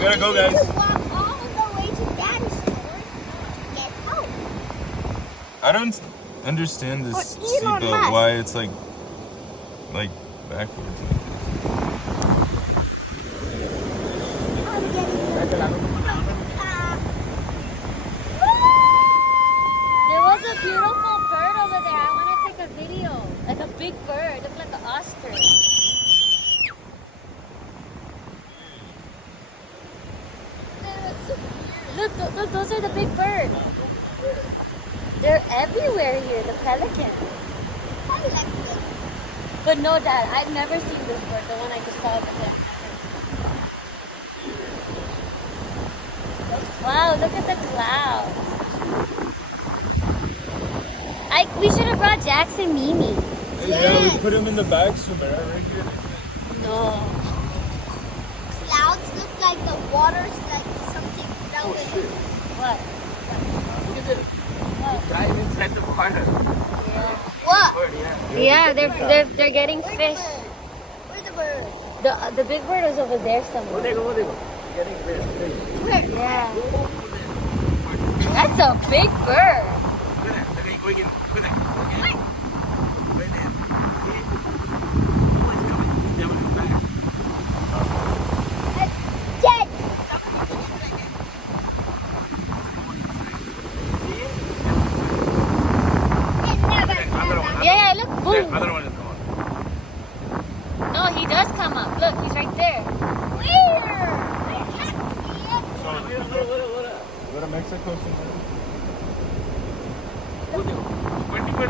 gotta go, guys. To walk all the way to Daddy's store to get help. I don't understand this Or Elon seatbelt. Musk. Why it's like backwards. I'm getting There was a beautiful bird over there. I want to take a video. Like a big bird. Looked like an ostrich. Look, those are the big birds. They're everywhere here, the pelicans. But no, Dad, I've never seen this bird, the one I just saw over there. Wow, look at the clouds. We should have brought Jax and Mimi. Yeah, we put him in the back somewhere, right here. No. Clouds look like the water's like something floating. What? Look at this. Drive inside the water. What? Bird, yeah. Yeah, they're getting fish. Where's the bird? The big bird is over there somewhere. Go. Getting fish. Where? Yeah. That's a big bird. Go there. Go again. Go there. Okay. Right there. See? Oh, it's coming. That one is back. It's dead. It never. Yeah, look, The boom. other one is gone. No, he does come up. Look, he's right there. Where? I can't see it. Go to Mexico somewhere. Go there. 20 go.